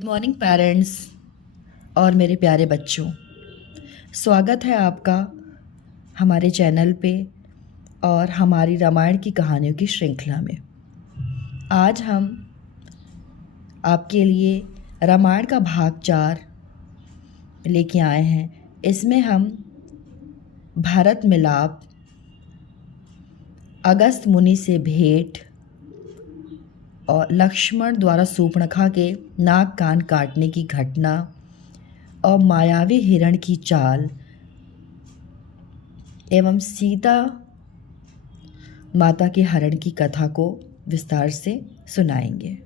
Good morning parents और मेरे प्यारे बच्चों। स्वागत है आपका हमारे चैनल पे और हमारी रामायण की कहानियों की श्रृंखला में। आज हम आपके लिए रामायण का भाग 4 लेके आए हैं। इसमें हम भरत मिलाप, अगस्त मुनि से भेंट और लक्ष्मण द्वारा शूर्पणखा के नाक कान काटने की घटना और मायावी हिरण की चाल एवं सीता माता के हरण की कथा को विस्तार से सुनाएंगे।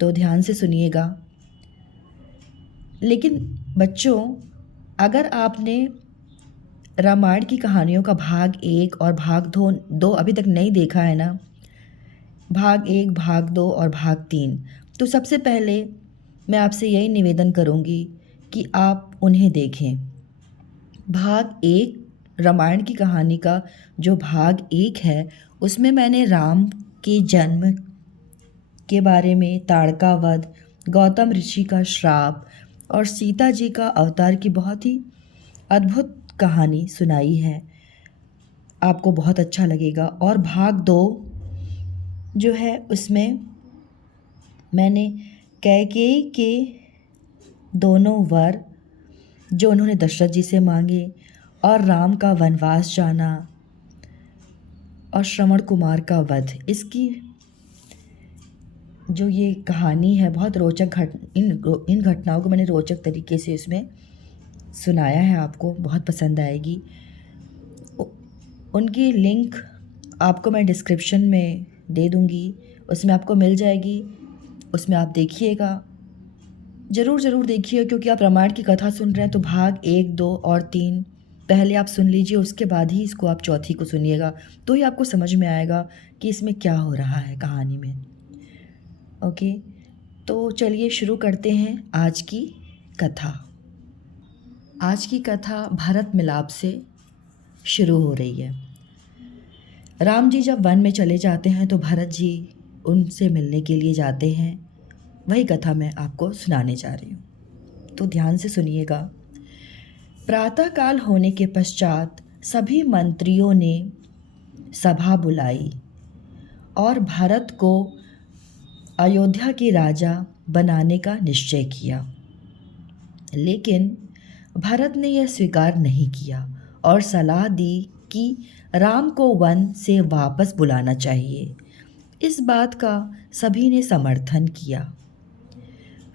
तो ध्यान से सुनिएगा। लेकिन बच्चों, अगर आपने रामायण की कहानियों का भाग 1 और भाग 2 अभी तक नहीं देखा है ना, भाग 1, भाग 2 और भाग 3, तो सबसे पहले मैं आपसे यही निवेदन करूंगी कि आप उन्हें देखें। भाग 1 रामायण की कहानी का जो भाग 1 है, उसमें मैंने राम के जन्म के बारे में, ताड़का वध, गौतम ऋषि का श्राप और सीता जी का अवतार की बहुत ही अद्भुत कहानी सुनाई है। आपको बहुत अच्छा लगेगा। और भाग 2 जो है, उसमें मैंने कैकेयी के दोनों वर जो उन्होंने दशरथ जी से मांगे और राम का वनवास जाना और श्रवण कुमार का वध, इसकी जो ये कहानी है बहुत रोचक इन घटनाओं को मैंने रोचक तरीके से इसमें सुनाया है। आपको बहुत पसंद आएगी। उनकी लिंक आपको मैं डिस्क्रिप्शन में दे दूँगी, उसमें आपको मिल जाएगी। उसमें आप देखिएगा, ज़रूर देखिए, क्योंकि आप रामायण की कथा सुन रहे हैं तो भाग 1, 2 और 3 पहले आप सुन लीजिए, उसके बाद ही इसको आप चौथी को सुनिएगा, तो ही आपको समझ में आएगा कि इसमें क्या हो रहा है कहानी में। ओके, तो चलिए शुरू करते हैं आज की कथा। आज की कथा भरत मिलाप से शुरू हो रही है। राम जी जब वन में चले जाते हैं तो भरत जी उनसे मिलने के लिए जाते हैं। वही कथा मैं आपको सुनाने जा रही हूँ, तो ध्यान से सुनिएगा। प्रातःकाल होने के पश्चात सभी मंत्रियों ने सभा बुलाई और भरत को अयोध्या के राजा बनाने का निश्चय किया। लेकिन भरत ने यह स्वीकार नहीं किया और सलाह दी कि राम को वन से वापस बुलाना चाहिए। इस बात का सभी ने समर्थन किया।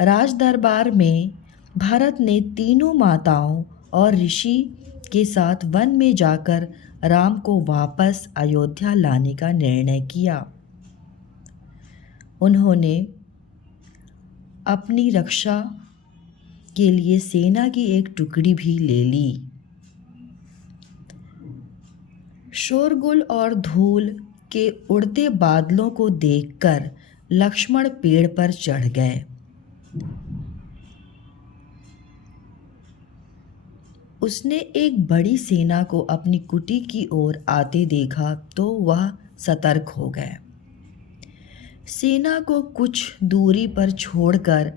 राज दरबार में भरत ने तीनों माताओं और ऋषि के साथ वन में जाकर राम को वापस अयोध्या लाने का निर्णय किया। उन्होंने अपनी रक्षा के लिए सेना की एक टुकड़ी भी ले ली। शोरगुल और धूल के उड़ते बादलों को देखकर लक्ष्मण पेड़ पर चढ़ गए। उसने एक बड़ी सेना को अपनी कुटी की ओर आते देखा तो वह सतर्क हो गए। सेना को कुछ दूरी पर छोड़कर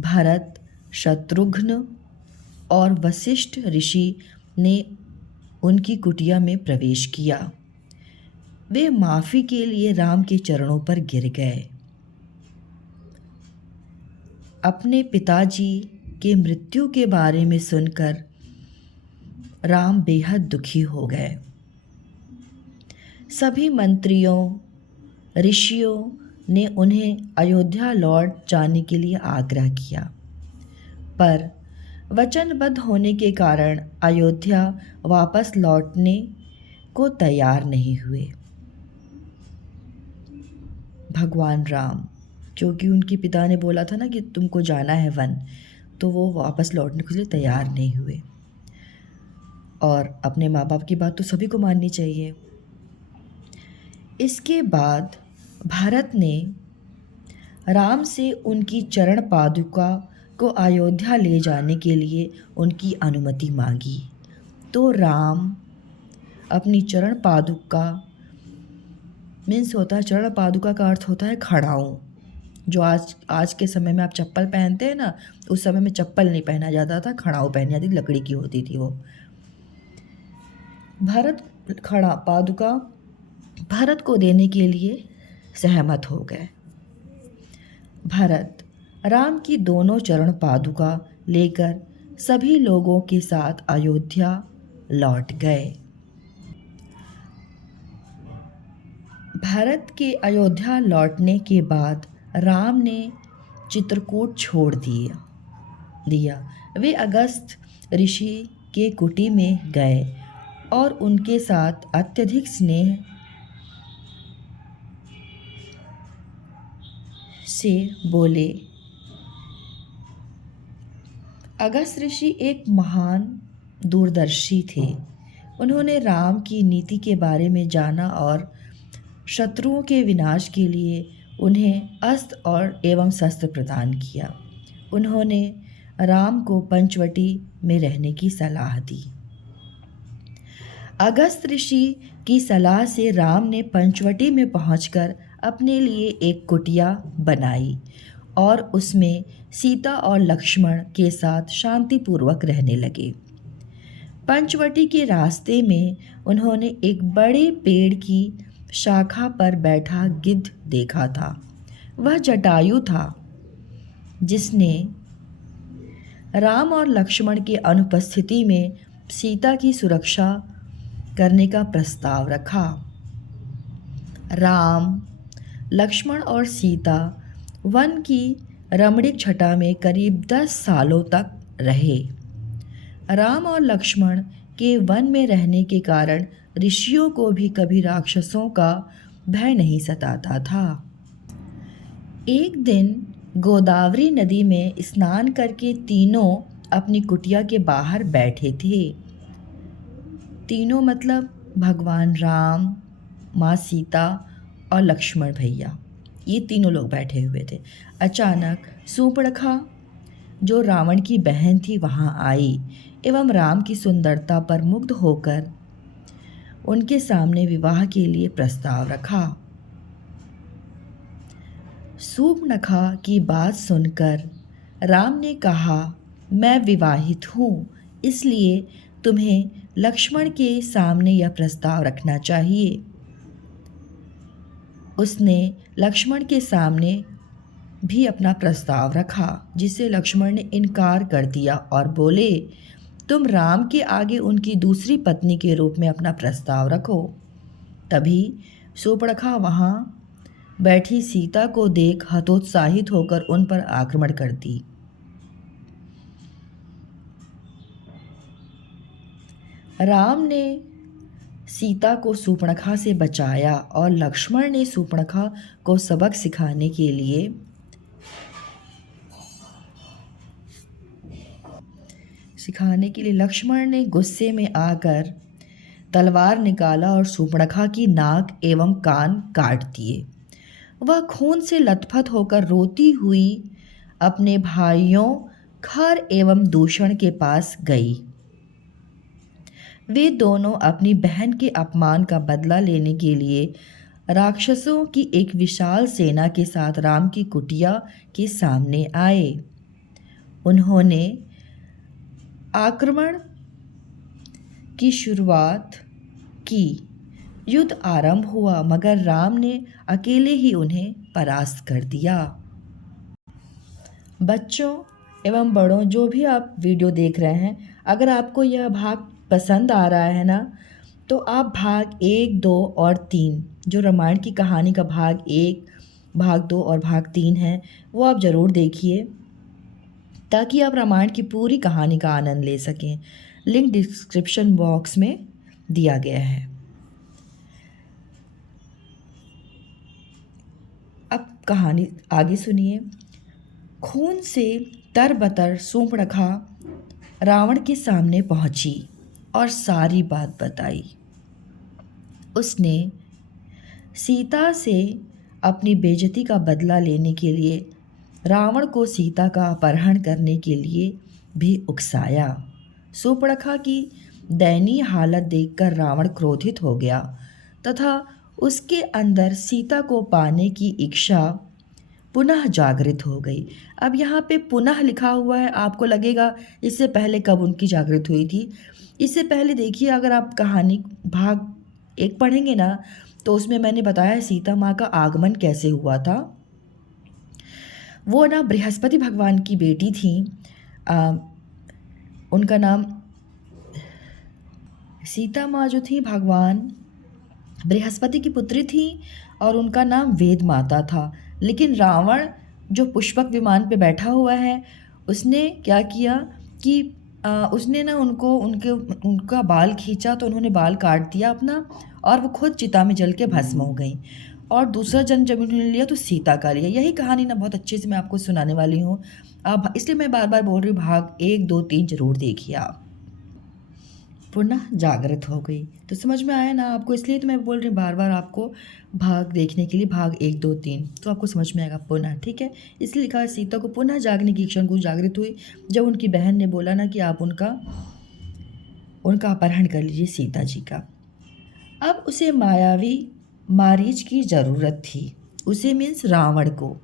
भरत, शत्रुघ्न और वशिष्ठ ऋषि ने उनकी कुटिया में प्रवेश किया। वे माफ़ी के लिए राम के चरणों पर गिर गए। अपने पिताजी के मृत्यु के बारे में सुनकर राम बेहद दुखी हो गए। सभी मंत्रियों, ऋषियों ने उन्हें अयोध्या लौट जाने के लिए आग्रह किया, पर वचनबद्ध होने के कारण अयोध्या वापस लौटने को तैयार नहीं हुए। भगवान राम, क्योंकि उनके पिता ने बोला था ना कि तुमको जाना है वन, तो वो वापस लौटने के लिए तैयार नहीं हुए। और अपने माँ बाप की बात तो सभी को माननी चाहिए। इसके बाद भरत ने राम से उनकी चरण पादुका को अयोध्या ले जाने के लिए उनकी अनुमति मांगी। तो राम अपनी चरण पादुका मीन्स होता है, चरण पादुका का अर्थ होता है खड़ाऊँ, जो आज आज के समय में आप चप्पल पहनते हैं ना, उस समय में चप्पल नहीं पहना जाता था, खड़ाऊ पहनी जाती थी, लकड़ी की होती थी वो। भरत खड़ा पादुका भरत को देने के लिए सहमत हो गए। भरत राम की दोनों चरण पादुका लेकर सभी लोगों के साथ अयोध्या लौट गए। भरत के अयोध्या लौटने के बाद राम ने चित्रकूट छोड़ दिया। वे अगस्त ऋषि के कुटी में गए और उनके साथ अत्यधिक स्नेह से बोले। अगस्त ऋषि एक महान दूरदर्शी थे। उन्होंने राम की नीति के बारे में जाना और शत्रुओं के विनाश के लिए उन्हें अस्त्र और एवं शस्त्र प्रदान किया। उन्होंने राम को पंचवटी में रहने की सलाह दी। अगस्त ऋषि की सलाह से राम ने पंचवटी में पहुंचकर अपने लिए एक कुटिया बनाई और उसमें सीता और लक्ष्मण के साथ शांतिपूर्वक रहने लगे। पंचवटी के रास्ते में उन्होंने एक बड़े पेड़ की शाखा पर बैठा गिद्ध देखा था। वह जटायु था, जिसने राम और लक्ष्मण के अनुपस्थिति में सीता की सुरक्षा करने का प्रस्ताव रखा। राम, लक्ष्मण और सीता वन की रमणीक छटा में करीब 10 सालों तक रहे। राम और लक्ष्मण के वन में रहने के कारण ऋषियों को भी कभी राक्षसों का भय नहीं सताता था। एक दिन गोदावरी नदी में स्नान करके तीनों अपनी कुटिया के बाहर बैठे थे। तीनों मतलब भगवान राम, माँ सीता और लक्ष्मण भैया, ये तीनों लोग बैठे हुए थे। अचानक सूर्पणखा, जो रावण की बहन थी, वहाँ आई एवं राम की सुंदरता पर मुग्ध होकर उनके सामने विवाह के लिए प्रस्ताव रखा। सूर्पणखा की बात सुनकर राम ने कहा, मैं विवाहित हूँ, इसलिए तुम्हें लक्ष्मण के सामने यह प्रस्ताव रखना चाहिए। उसने लक्ष्मण के सामने भी अपना प्रस्ताव रखा, जिसे लक्ष्मण ने इनकार कर दिया और बोले, तुम राम के आगे उनकी दूसरी पत्नी के रूप में अपना प्रस्ताव रखो। तभी सूर्पणखा वहाँ बैठी सीता को देख हतोत्साहित होकर उन पर आक्रमण कर दी। राम ने सीता को सूर्पणखा से बचाया और लक्ष्मण ने सूर्पणखा को सबक सिखाने के लिए लक्ष्मण ने गुस्से में आकर तलवार निकाला और सूर्पणखा की नाक एवं कान काट दिए। वह खून से लथपथ होकर रोती हुई अपने भाइयों खर एवं दूषण के पास गई। वे दोनों अपनी बहन के अपमान का बदला लेने के लिए राक्षसों की एक विशाल सेना के साथ राम की कुटिया के सामने आए। उन्होंने आक्रमण की शुरुआत की। युद्ध आरंभ हुआ, मगर राम ने अकेले ही उन्हें परास्त कर दिया। बच्चों एवं बड़ों, जो भी आप वीडियो देख रहे हैं, अगर आपको यह भाग पसंद आ रहा है ना, तो आप भाग 1, 2 और 3, जो रामायण की कहानी का भाग 1, भाग 2 और भाग 3 है, वो आप ज़रूर देखिए, ताकि आप रामायण की पूरी कहानी का आनंद ले सकें। लिंक डिस्क्रिप्शन बॉक्स में दिया गया है। अब कहानी आगे सुनिए। खून से तरबतर सूर्पणखा रावण के सामने पहुंची और सारी बात बताई। उसने सीता से अपनी बेइज्जती का बदला लेने के लिए रावण को सीता का अपहरण करने के लिए भी उकसाया। सूर्पणखा की दयनीय हालत देखकर रावण क्रोधित हो गया तथा उसके अंदर सीता को पाने की इच्छा पुनः जागृत हो गई। अब यहाँ पे पुनः लिखा हुआ है, आपको लगेगा इससे पहले कब उनकी जागृत हुई थी। इससे पहले देखिए, अगर आप कहानी भाग 1 पढ़ेंगे ना, तो उसमें मैंने बताया सीता माँ का आगमन कैसे हुआ था। वो ना बृहस्पति भगवान की बेटी थी। उनका नाम, सीता माँ जो थी भगवान बृहस्पति की पुत्री थी और उनका नाम वेद माता था। लेकिन रावण जो पुष्पक विमान पे बैठा हुआ है, उसने क्या किया कि उसने ना उनका बाल खींचा, तो उन्होंने बाल काट दिया अपना, और वो खुद चिता में जल के भस्म हो गई। और दूसरा जन्म जब उन्होंने लिया तो सीता का लिया। यही कहानी ना बहुत अच्छे से मैं आपको सुनाने वाली हूँ। अब इसलिए मैं बार बार बोल रही हूँ, भाग 1, 2, 3 जरूर देखिए आप। पुनः जागृत हो गई, तो समझ में आया ना आपको, इसलिए तो मैं बोल रही हूँ बार बार आपको भाग देखने के लिए, भाग 1, 2, 3, तो आपको समझ में आएगा पुनः, ठीक है। इसलिए लिखा है सीता को पुनः जागने की क्षण को जागृत हुई, जब उनकी बहन ने बोला ना कि आप उनका अपहरण कर लीजिए सीता जी का। अब उसे मायावी मारीच की ज़रूरत थी, उसे मीन्स रावण को,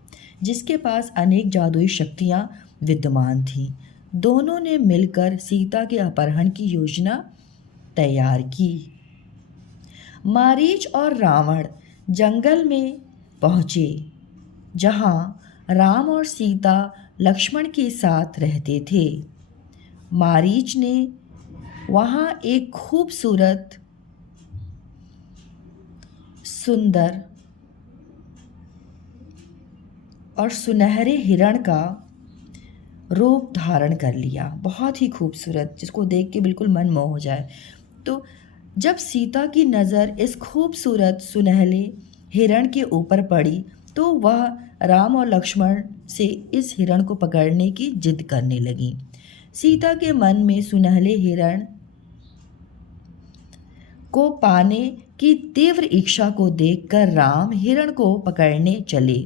जिसके पास अनेक जादुई शक्तियाँ विद्यमान थीं। दोनों ने मिलकर सीता के अपहरण की योजना तैयार की। मारीच और रावण जंगल में पहुँचे, जहाँ राम और सीता लक्ष्मण के साथ रहते थे। मारीच ने वहाँ एक खूबसूरत, सुंदर और सुनहरे हिरण का रूप धारण कर लिया, बहुत ही खूबसूरत, जिसको देख के बिल्कुल मन मोह हो जाए। तो जब सीता की नज़र इस खूबसूरत सुनहले हिरण के ऊपर पड़ी, तो वह राम और लक्ष्मण से इस हिरण को पकड़ने की जिद करने लगी। सीता के मन में सुनहले हिरण को पाने की तीव्र इच्छा को देखकर राम हिरण को पकड़ने चले।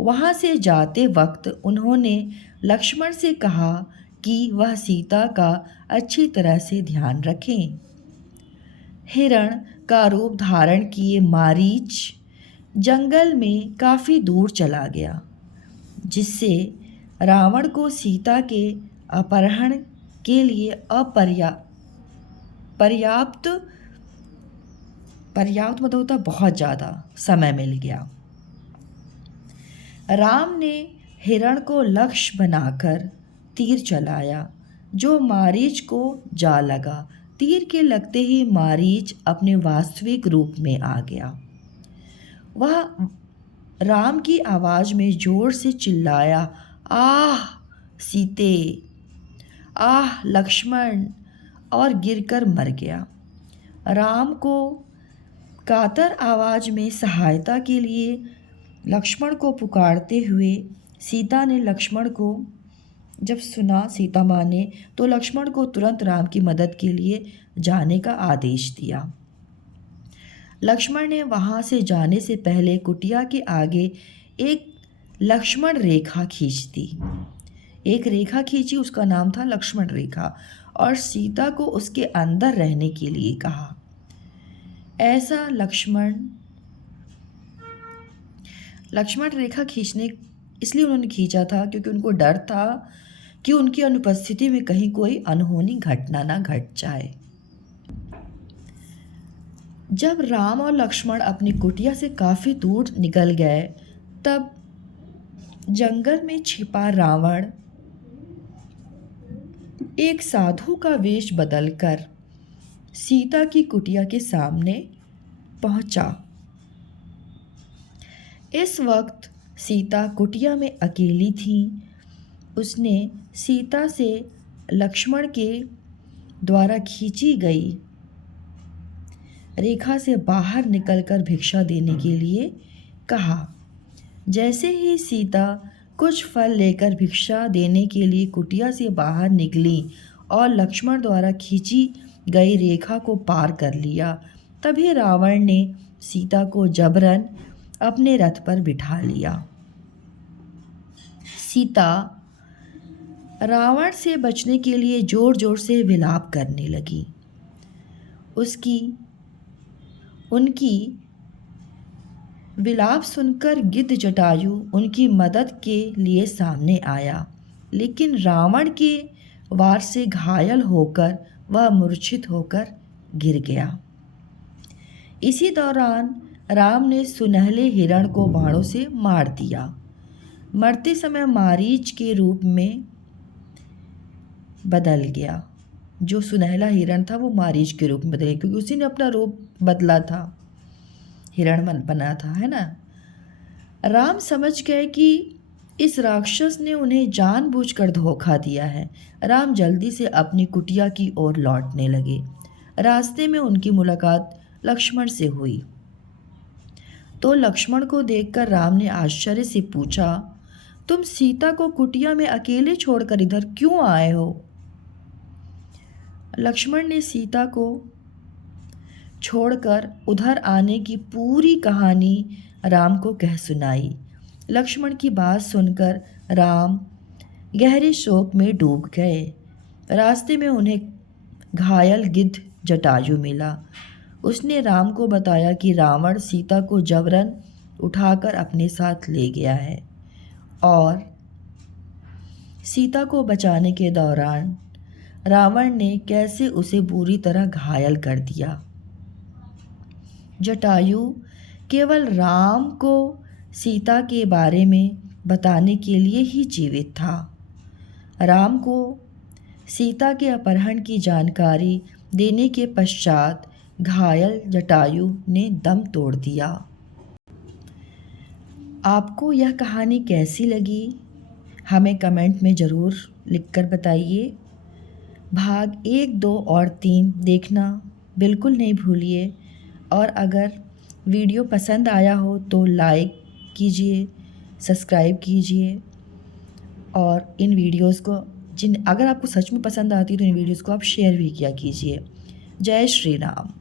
वहाँ से जाते वक्त उन्होंने लक्ष्मण से कहा कि वह सीता का अच्छी तरह से ध्यान रखें। हिरण का रूप धारण किए मारीच जंगल में काफ़ी दूर चला गया, जिससे रावण को सीता के अपहरण के लिए पर्याप्त मतलब होता बहुत ज़्यादा समय मिल गया। राम ने हिरण को लक्ष्य बनाकर तीर चलाया, जो मारीच को जा लगा। तीर के लगते ही मारीच अपने वास्तविक रूप में आ गया। वह राम की आवाज़ में जोर से चिल्लाया, आह सीते, आह लक्ष्मण, और गिरकर मर गया। राम को कातर आवाज़ में सहायता के लिए लक्ष्मण को पुकारते हुए सीता ने लक्ष्मण को जब सुना, सीता माँ ने, तो लक्ष्मण को तुरंत राम की मदद के लिए जाने का आदेश दिया। लक्ष्मण ने वहाँ से जाने से पहले कुटिया के आगे एक लक्ष्मण रेखा खींच दी। एक रेखा खींची, उसका नाम था लक्ष्मण रेखा, और सीता को उसके अंदर रहने के लिए कहा। ऐसा लक्ष्मण रेखा खींचने इसलिए उन्होंने खींचा था क्योंकि उनको डर था कि उनकी अनुपस्थिति में कहीं कोई अनहोनी घटना ना घट जाए। जब राम और लक्ष्मण अपनी कुटिया से काफ़ी दूर निकल गए, तब जंगल में छिपा रावण एक साधु का वेश बदलकर सीता की कुटिया के सामने पहुंचा। इस वक्त सीता कुटिया में अकेली थी। उसने सीता से लक्ष्मण के द्वारा खींची गई रेखा से बाहर निकलकर भिक्षा देने के लिए कहा। जैसे ही सीता कुछ फल लेकर भिक्षा देने के लिए कुटिया से बाहर निकली और लक्ष्मण द्वारा खींची गई रेखा को पार कर लिया, तभी रावण ने सीता को जबरन अपने रथ पर बिठा लिया। सीता रावण से बचने के लिए जोर जोर से विलाप करने लगी। उनकी विलाप सुनकर गिद्ध जटायु उनकी मदद के लिए सामने आया, लेकिन रावण के वार से घायल होकर वह मूर्छित होकर गिर गया। इसी दौरान राम ने सुनहले हिरण को बाणों से मार दिया। मरते समय मारीच के रूप में बदल गया। जो सुनहला हिरण था वो मारीच के रूप में बदल गया, क्योंकि उसी ने अपना रूप बदला था, हिरण बना था, है ना। राम समझ गए कि इस राक्षस ने उन्हें जानबूझकर धोखा दिया है। राम जल्दी से अपनी कुटिया की ओर लौटने लगे। रास्ते में उनकी मुलाकात लक्ष्मण से हुई, तो लक्ष्मण को देखकर राम ने आश्चर्य से पूछा, तुम सीता को कुटिया में अकेले छोड़कर इधर क्यों आए हो? लक्ष्मण ने सीता को छोड़कर उधर आने की पूरी कहानी राम को कह सुनाई। लक्ष्मण की बात सुनकर राम गहरे शोक में डूब गए। रास्ते में उन्हें घायल गिद्ध जटायु मिला। उसने राम को बताया कि रावण सीता को जबरन उठाकर अपने साथ ले गया है और सीता को बचाने के दौरान रावण ने कैसे उसे बुरी तरह घायल कर दिया। जटायु केवल राम को सीता के बारे में बताने के लिए ही जीवित था। राम को सीता के अपहरण की जानकारी देने के पश्चात घायल जटायु ने दम तोड़ दिया। आपको यह कहानी कैसी लगी हमें कमेंट में ज़रूर लिखकर बताइए। भाग 1, 2 और 3 देखना बिल्कुल नहीं भूलिए, और अगर वीडियो पसंद आया हो तो लाइक कीजिए, सब्सक्राइब कीजिए, और इन वीडियोस को अगर आपको सच में पसंद आती है तो इन वीडियोस को आप शेयर भी किया कीजिए। जय श्री राम।